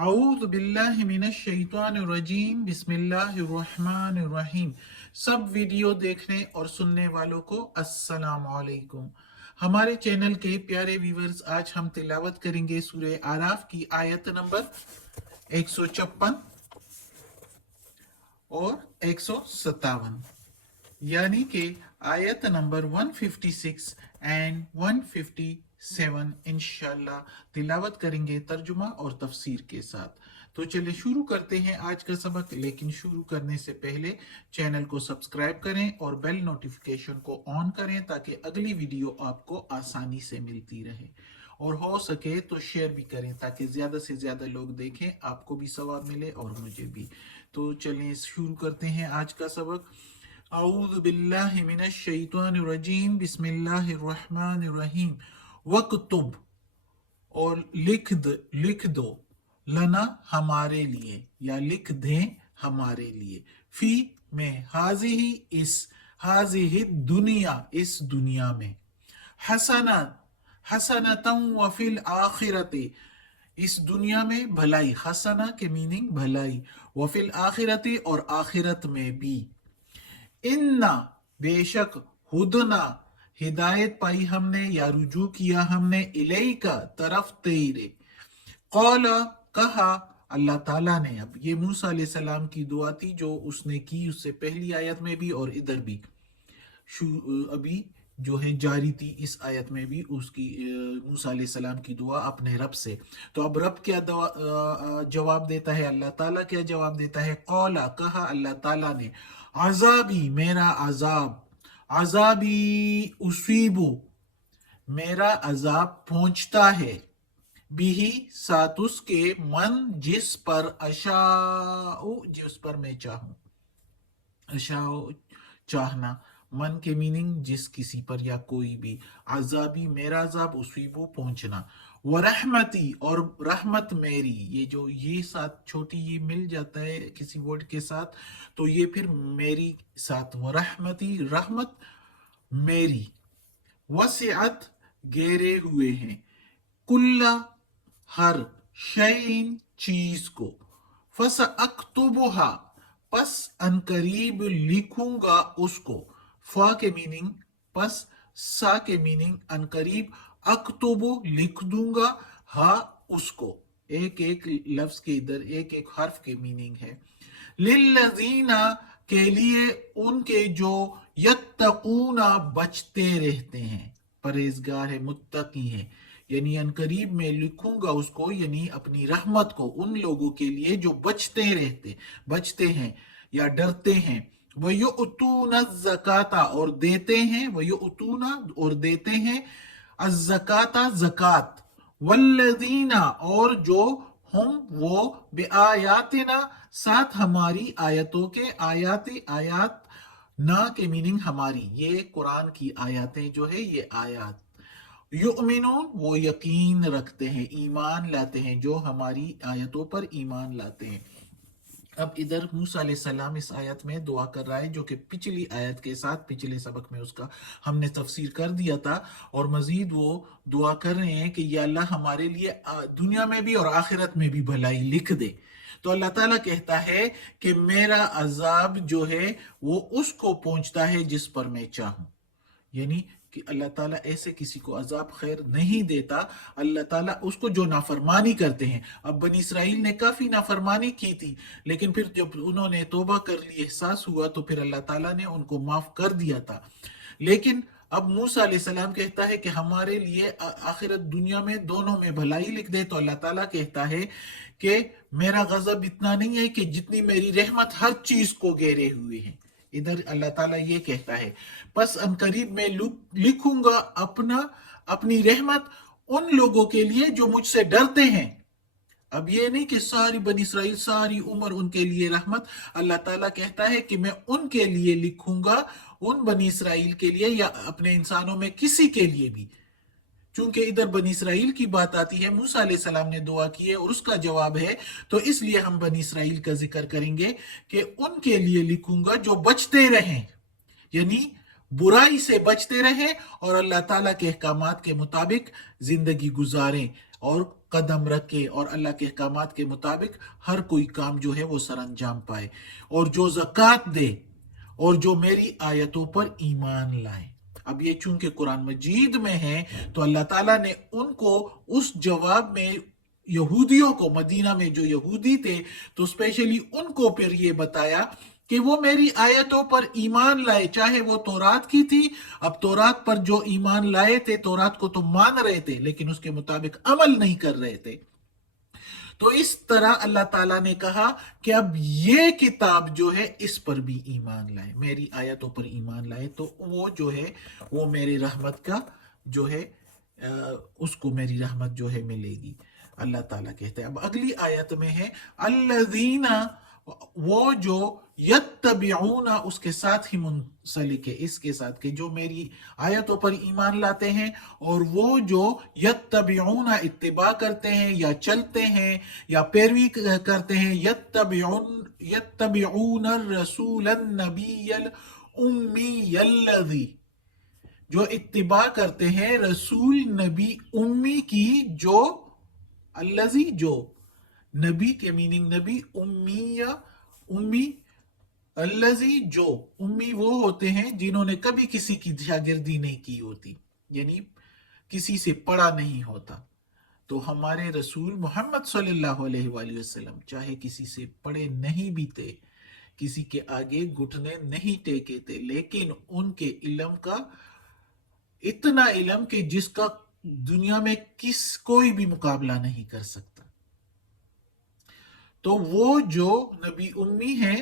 औज़ु बिल्लाहि मिनश शैतानिर रजीम बिस्मिल्लाहिर रहीम। सब वीडियो देखने और सुनने वालों को अस्सलाम वालेकुम। हमारे चैनल के प्यारे व्यूवर्स, आज हम तिलावत करेंगे सूरह आराफ की आयत नंबर 156 और 157, यानी कि आयत नंबर 156 एंड 157 इंशाल्लाह तिलावत करेंगे तर्जुमा और तफसीर के साथ। तो चलिए शुरू करते हैं आज का सबक, लेकिन शुरू करने से पहले चैनल को सब्सक्राइब करें और बेल नोटिफिकेशन को ऑन करें ताकि अगली वीडियो आपको आसानी से मिलती रहे, और हो सके तो शेयर भी करें ताकि ज़्यादा से ज़्यादा लोग देखें, आपको भी सवाब मिले और मुझे भी। तो चलिए शुरू करते हैं आज का सबक। औज़ु बिल्लाहि मिनश शैतानिर रजीम बिस्मिल्लाहिर रहमानिर रहीम। वक्तुब, और लिख दो, लना हमारे लिए, या लिख दें हमारे लिए, फी में, हाजिही इस, हाजिही दुनिया इस दुनिया में, हसना हसनतम व फिल आखिरते इस दुनिया में भलाई, हसना के मीनिंग भलाई, व फिल आखिरते और आखिरत में भी, इन्ना बेशक, हुदना हिदायत पाई हमने या रुजू किया हमने, इलेका तरफ तेरे, कौला कहा अल्लाह ताला ने। अब ये मूसा अलैहिस्सलाम की दुआ थी जो उसने की, उससे पहली आयत में भी और इधर भी अभी जो है जारी थी इस आयत में भी उसकी, मूसा अलैहिस्सलाम की दुआ अपने रब से। तो अब रब क्या जवाब देता है, अल्लाह ताला क्या जवाब देता है, कौला कहा अल्लाह ताला ने, अजाबी मेरा अजाब, अजाबी उसीबु मेरा अजाब पहुंचता है, बिही साथ उसके, मन जिस पर, अशाउ जिस पर मैं चाहूं, अशाउ चाहना, मन के मीनिंग जिस किसी पर या कोई भी, अजाबी मेरा अजाब, उसीबो पहुंचना, व रहमती और रहमत मेरी, ये जो ये साथ छोटी ये मिल जाता है किसी वर्ड के साथ तो ये फिर मेरी साथ, व रहमती रहमत मेरी, वसिअत घेरे हुए हैं, कुल्ला हर, शैइन चीज को, फस अक्तुबुहा पस अनकरीब लिखूंगा उसको, फा के मीनिंग पस, सा के मीनिंग अनकरीब, अक्तुबु लिख दूंगा, हा उसको, एक एक लफ्ज के इधर एक एक हर्फ के मीनिंग है, लिल्लज़ीना के लिए उनके जो, यत्तकूना बचते रहते हैं, परहेजगार है, मुत्तकी है, यानी अनकरीब में लिखूंगा उसको, यानी अपनी रहमत को उन लोगों के लिए जो बचते हैं या डरते हैं, वयुअतूना ज़काता और देते हैं, वयुअतूना और देते हैं, अज़्ज़काता ज़कात, वल्लज़ीना और जो, हम वो, बेआयातिना साथ हमारी आयतों के, आयाति आयात, ना के मीनिंग हमारी, ये कुरान की आयतें जो है ये आयत, युमिनून वो यकीन रखते हैं, ईमान लाते हैं, जो हमारी आयतों पर ईमान लाते हैं। अब इधर मूसा अलैहिस्सलाम इस आयत में दुआ कर रहा है, जो कि पिछली आयत के साथ पिछले सबक में उसका हमने तफसीर कर दिया था, और मजीद वो दुआ कर रहे हैं कि या अल्लाह हमारे लिए दुनिया में भी और आखिरत में भी भलाई लिख दे। तो अल्लाह ताला कहता है कि मेरा अजाब जो है वो उसको पहुंचता है जिस पर मैं चाहूं, यानी कि अल्लाह ताला ऐसे किसी को अजाब खैर नहीं देता, अल्लाह ताला उसको जो नाफरमानी करते हैं। अब बनी इसराइल ने काफी नाफरमानी की थी, लेकिन फिर जब उन्होंने तौबा कर ली, एहसास हुआ, तो फिर अल्लाह ताला ने उनको माफ कर दिया था। लेकिन अब मूसा अलैहिस्सलाम कहता है कि हमारे लिए आखिरत दुनिया में दोनों में भलाई लिख दे। तो अल्लाह ताला कहता है कि मेरा गजब इतना नहीं है कि जितनी मेरी रहमत हर चीज को घेरे हुए है। इधर अल्लाह ताला ये कहता है, बस अनकरीब में लिखूंगा अपनी रहमत उन लोगों के लिए जो मुझसे डरते हैं। अब ये नहीं कि सारी बनी इसराइल सारी उम्र उनके लिए रहमत, अल्लाह ताला कहता है कि मैं उनके लिए लिखूंगा, उन बनी इसराइल के लिए या अपने इंसानों में किसी के लिए भी। चूंकि इधर बनी इसराइल की बात आती है, मूसा अलैहिस्सलाम ने दुआ की है और उसका जवाब है, तो इसलिए हम बनी इसराइल का जिक्र करेंगे कि उनके लिए लिखूंगा जो बचते रहें, यानी बुराई से बचते रहें और अल्लाह ताला के अहकामात के मुताबिक जिंदगी गुजारें और कदम रखे और अल्लाह के अहकामात के मुताबिक हर कोई काम जो है वो सर अंजाम पाए, और जो ज़कात दे, और जो मेरी आयतों पर ईमान लाए। अब ये चूंकि कुरान मजीद में है तो अल्लाह ताला ने उनको उस जवाब में, यहूदियों को, मदीना में जो यहूदी थे, तो स्पेशली उनको फिर ये बताया कि वो मेरी आयतों पर ईमान लाए, चाहे वो तौरात की थी। अब तौरात पर जो ईमान लाए थे, तौरात को तो मान रहे थे लेकिन उसके मुताबिक अमल नहीं कर रहे थे। तो इस तरह अल्लाह ताला ने कहा कि अब ये किताब जो है इस पर भी ईमान लाए, मेरी आयतों पर ईमान लाए, तो वो जो है वो मेरी रहमत का जो है उसको मेरी रहमत जो है मिलेगी। अल्लाह ताला कहते हैं। अब अगली आयत में है अल्लज़ीना, वो जो, यत्तबिऊना उसके साथ ही मुंसलिक है, इसके साथ के जो मेरी आयतों पर ईमान लाते हैं, और वो जो यत्तबिऊना इत्तिबा करते हैं या चलते हैं या पैरवी करते हैं, यत्तबिऊन रसूलन नबियल उम्मीयल्लज़ी, जो इत्तिबा करते हैं रसूल नबी उम्मी की, जो अल्लज़ी जो, नबी के मीनिंग नबी, उम्मी या उम्मी, अल्लज़ी जो, उम्मी वो होते हैं जिन्होंने कभी किसी की शागिर्दी नहीं की होती, यानी किसी से पढ़ा नहीं होता। तो हमारे रसूल मोहम्मद सल्लल्लाहु अलैहि वसल्लम चाहे किसी से पढ़े नहीं भी थे, किसी के आगे घुटने नहीं टेके थे, लेकिन उनके इल्म का इतना इल्म कि जिसका दुनिया में कोई भी मुकाबला नहीं कर सकता। तो वो जो नबी उम्मी है,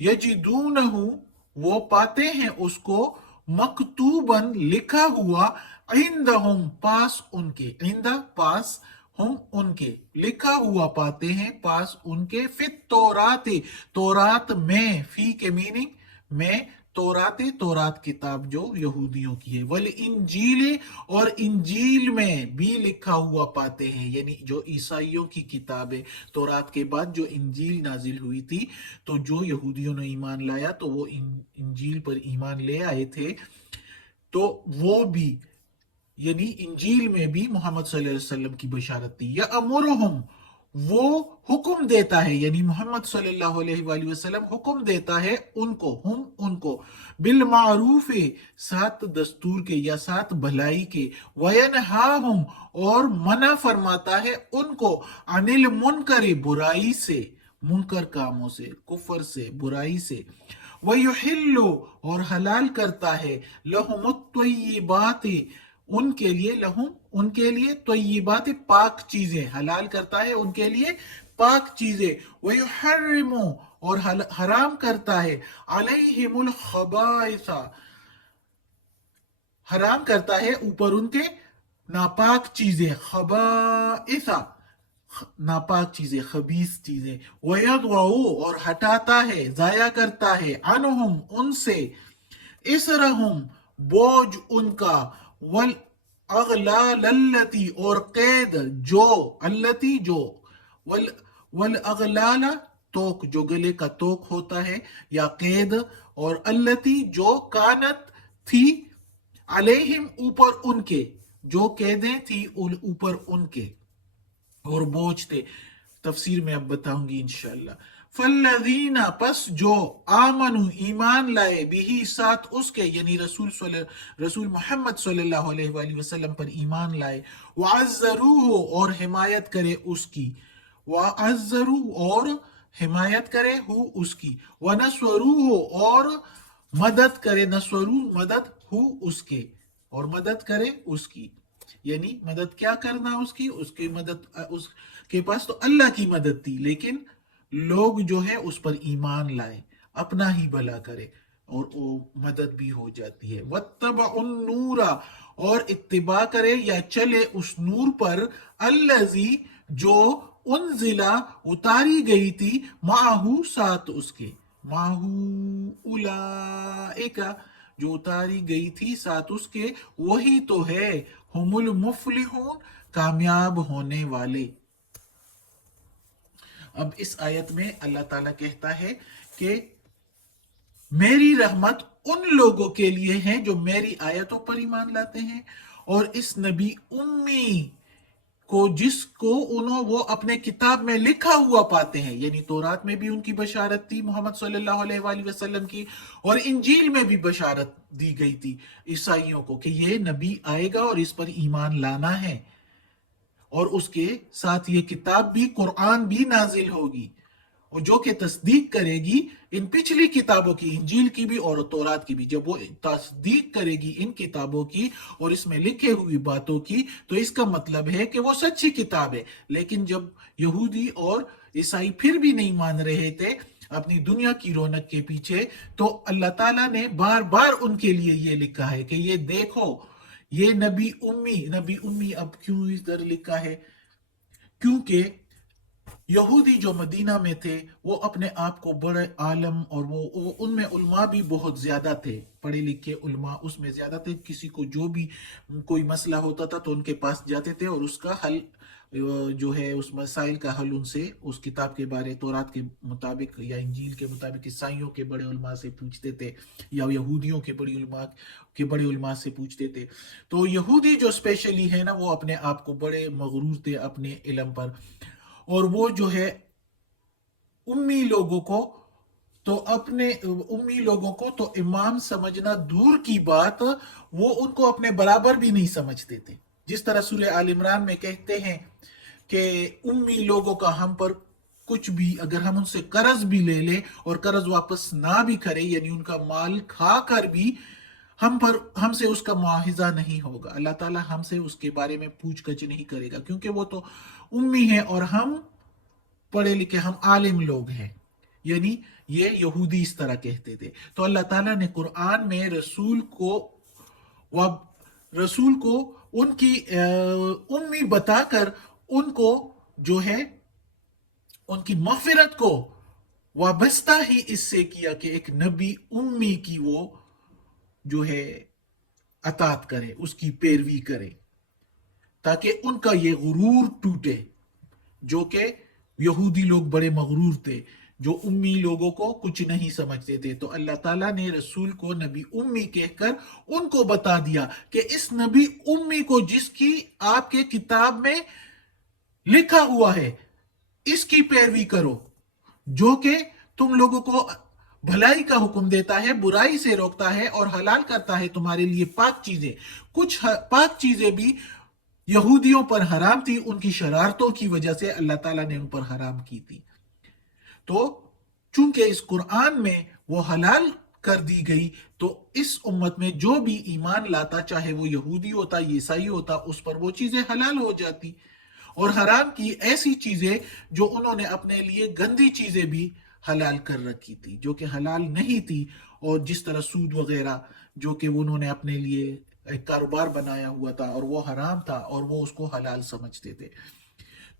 यजिदूनहु वो पाते हैं उसको, मकतूबन लिखा हुआ, इंदहुम पास उनके, इंदा पास, हम उनके लिखा हुआ पाते हैं पास उनके, फित तौरात तौरात में, फी के मीनिंग में, तौरात तौरात किताब जो यहूदियों की है, वल इंजील और इंजील में भी लिखा हुआ पाते हैं, यानी जो ईसाइयों की किताब है, तौरात के बाद जो इंजील नाजिल हुई थी, तो जो यहूदियों ने ईमान लाया तो वो इंजील पर ईमान ले आए थे, तो वो भी, यानी इंजील में भी मोहम्मद सल्लल्लाहु अलैहि वसल्लम की बशारत थी। या अमुरहुम वो हुक्म देता है, यानी मोहम्मद सल्लल्लाहु अलैहि वसल्लम हुक्म देता है उनको, हम उनको, बिल मारूफ साथ दस्तूर के या साथ भलाई के, वयनहाहुम और मना फरमाता है उनको, अनिल मुनकर बुराई से, मुनकर कामों से, कुफर से, बुराई से, वयुहिल्लु और हलाल करता है, लहुमुत्तय्यिबात उनके लिए, लहुम उनके लिए, तय्यिबात पाक चीजें, हलाल करता है उनके लिए पाक चीजें, वयुहर्रिमु और हराम करता है, अलैहिमुल खबाइसा हराम करता है ऊपर उनके नापाक चीजें, खबाइसा नापाक चीजें, खबीस चीजें, वयदअउ और हटाता है, जाया करता है, अनहुम उनसे, इसरहुम बोझ उनका, वल अगलाल अल्लती और कैद जो, अल्लती जो, वल वल अगलाला तोक जो गले का तोक होता है या कैद, और अल्लती जो, कानत थी, अलैहिम ऊपर उनके, जो कैदें थी ऊपर उनके और बोझ थे। तफसीर में अब बताऊंगी इंशाल्लाह। फल्लज़ीना पस जो, आमनु ईमान लाए, बिही साथ उसके, यानी रसूल मोहम्मद सल्लल्लाहु अलैहि वसल्लम पर ईमान लाए, वअज़्ज़रूहु और हिमायत करे उसकी, वअज़्ज़रू और हिमायत करे हु उसकी, वनस्वरूहु और मदद करे, नस्वरू मदद हु उसके, और मदद करे उसकी, यानी मदद क्या करना उसकी, उसकी मदद, उसके पास तो अल्लाह की मदद थी, लेकिन लोग जो है उस पर ईमान लाए, अपना ही भला करे और वो मदद भी हो जाती है। वत्तबउन नूरा और इत्तिबा करे या चले उस नूर पर, अल्लज़ी जो, उनजिला उतारी गई थी, माहू साथ उसके, माहू उलाइका जो उतारी गई थी साथ उसके, वही तो है हुमुल मुफलिहून कामयाब होने वाले। अब इस आयत में अल्लाह ताला कहता है कि मेरी रहमत उन लोगों के लिए है जो मेरी आयतों पर ईमान लाते हैं, और इस नबी उम्मी کو जिसको वो अपने किताब में लिखा हुआ पाते हैं, यानी तौरात में भी उनकी बशारत थी मोहम्मद सल्लल्लाहु अलैहि वसल्लम की, और इंजील में भी बशारत दी गई थी ईसाइयों को कि ये नबी आएगा और इस पर ईमान लाना है, और उसके साथ ये किताब भी कुरान भी नाजिल होगी, और जो कि तस्दीक करेगी इन पिछली किताबों की, इंजील की भी और तौरात की भी। जब वो तस्दीक करेगी इन किताबों की और इसमें लिखे हुई बातों की, तो इसका मतलब है कि वो सच्ची किताब है। लेकिन जब यहूदी और ईसाई फिर भी नहीं मान रहे थे अपनी दुनिया की रौनक के पीछे, तो अल्लाह ताला ने बार बार उनके लिए ये लिखा है कि ये देखो, ये नबी उम्मी अब क्यों इधर लिखा है? क्योंकि यहूदी जो मदीना में थे वो अपने आप को बड़े आलम, और वो उनमें उलमा भी बहुत ज्यादा थे, पढ़े लिखे उलमा उसमें ज्यादा थे। किसी को जो भी कोई मसला होता था तो उनके पास जाते थे और उसका हल जो है उस मसाइल का हल उनसे उस किताब के बारे, तौरात के मुताबिक या इंजील के मुताबिक ईसाइयों के बड़े उलमा से पूछते थे, या यहूदियों के बड़े उलमा से पूछते थे। तो यहूदी जो स्पेशली है ना, वो अपने आप को बड़े मगरूर थे अपने इल्म पर, और वो जो है उम्मी लोगों को उम्मी लोगों को तो इमाम समझना दूर की बात, वो उनको अपने बराबर भी नहीं समझते थे। जिस तरह सूरह आल इमरान में कहते हैं कि उम्मी लोगों का हम पर कुछ भी, अगर हम उनसे कर्ज भी ले ले और कर्ज वापस ना भी करे, यानी उनका माल खा कर भी हमसे उसका मुआवजा नहीं होगा, अल्लाह ताला हमसे उसके बारे में पूछ गछ नहीं करेगा, क्योंकि वो तो उम्मी है और हम पढ़े लिखे, हम आलिम लोग हैं। यानी ये यहूदी इस तरह कहते थे। तो अल्लाह ताला ने कुरान में रसूल को उनकी उम्मी बताकर उनको जो है उनकी मगफिरत को वाबस्ता ही इससे किया कि एक नबी उम्मी की वो जो है अतात करे, उसकी पैरवी करे, ताकि उनका ये गुरूर टूटे। जो कि यहूदी लोग बड़े मगरूर थे, जो उम्मी लोगों को कुछ नहीं समझते थे। तो अल्लाह ताला ने रसूल को नबी उम्मी कहकर उनको बता दिया कि इस नबी उम्मी को, जिसकी आपके किताब में लिखा हुआ है, इसकी पैरवी करो, जो कि तुम लोगों को भलाई का हुक्म देता है, बुराई से रोकता है और हलाल करता है तुम्हारे लिए पाक चीजें। कुछ पाक चीजें भी यहूदियों पर हराम थी, उनकी शरारतों की वजह से अल्लाह ताला ने उन पर हराम की थी। तो चूंकि इस कुरान में वो हलाल कर दी गई, तो इस उम्मत में जो भी ईमान लाता, चाहे वो यहूदी होता, ईसाई होता, उस पर वो चीजें हलाल हो जाती। और हराम की ऐसी चीजें जो उन्होंने अपने लिए गंदी चीजें भी हलाल कर रखी थी, जो कि हलाल नहीं थी, और जिस तरह सूद वगैरह, जो कि उन्होंने अपने लिए एक कारोबार बनाया हुआ था और वो हराम था और वो उसको हलाल समझते थे।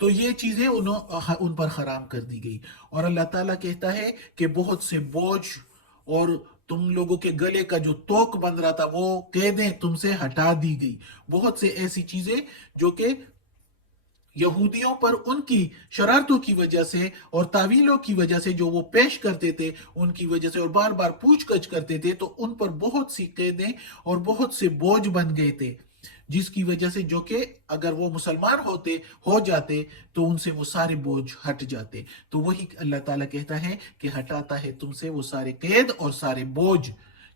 तो ये चीजें उन पर हराम कर दी गई। और अल्लाह ताला कहता है कि बहुत से बोझ और तुम लोगों के गले का जो तोक बंध रहा था, वो कैदें तुमसे हटा दी गई। बहुत से ऐसी चीजें जो कि यहूदियों पर उनकी शरारतों की वजह से और तावीलों की वजह से जो वो पेश करते थे, उनकी वजह से, और बार बार पूछगछ करते थे, तो उन पर बहुत सी कैदें और बहुत से बोझ बन गए थे, जिसकी वजह से जो कि अगर वो मुसलमान हो जाते तो उनसे वो सारे बोझ हट जाते। तो वही अल्लाह ताला कहता है कि हटाता है तुमसे वो सारे कैद और सारे बोझ।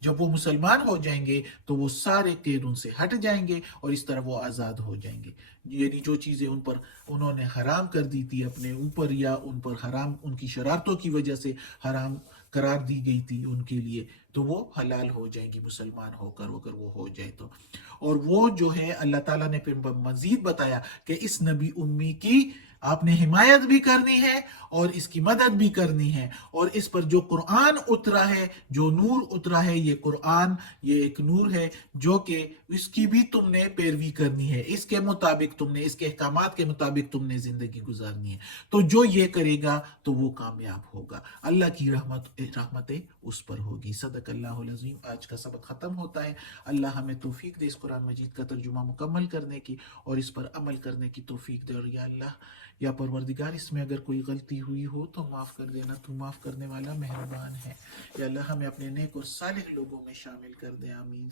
जब वो मुसलमान हो जाएंगे तो वो सारे कैद उनसे हट जाएंगे और इस तरह वो आजाद हो जाएंगे। यानी जो चीजें उन पर उन्होंने हराम कर दी थी अपने ऊपर, या उन पर हराम उनकी शरारतों की वजह से हराम करार दी गई थी उनके लिए, तो वो हलाल हो जाएंगी मुसलमान होकर, अगर वो हो जाए तो। और वो जो है अल्लाह ताला ने फिर मजीद बताया कि इस नबी उम्मी की आपने हिमायत भी करनी है और इसकी मदद भी करनी है, और इस पर जो कुरान उतरा है, जो नूर उतरा है, ये कुरान ये एक नूर है, जो कि इसकी भी तुमने पैरवी करनी है, इसके मुताबिक तुमने, इसके अहकामात के मुताबिक तुमने जिंदगी गुजारनी है। तो जो ये करेगा तो वो कामयाब होगा, अल्लाह की रहमतें उस पर होगी। सदक अल्लाहुल अज़ीम। आज का सबक खत्म होता है। अल्लाह हमें तौफीक दे इस कुरान मजीद का तर्जुमा मुकम्मल करने की और इस पर अमल करने की तौफीक दे। और या अल्लाह, या परवरदिगार, इसमें अगर कोई गलती हुई हो तो माफ़ कर देना, तू माफ़ करने वाला मेहरबान है। या अल्लाह हमें अपने नेक और सालिह लोगों में शामिल कर दे। आमीन।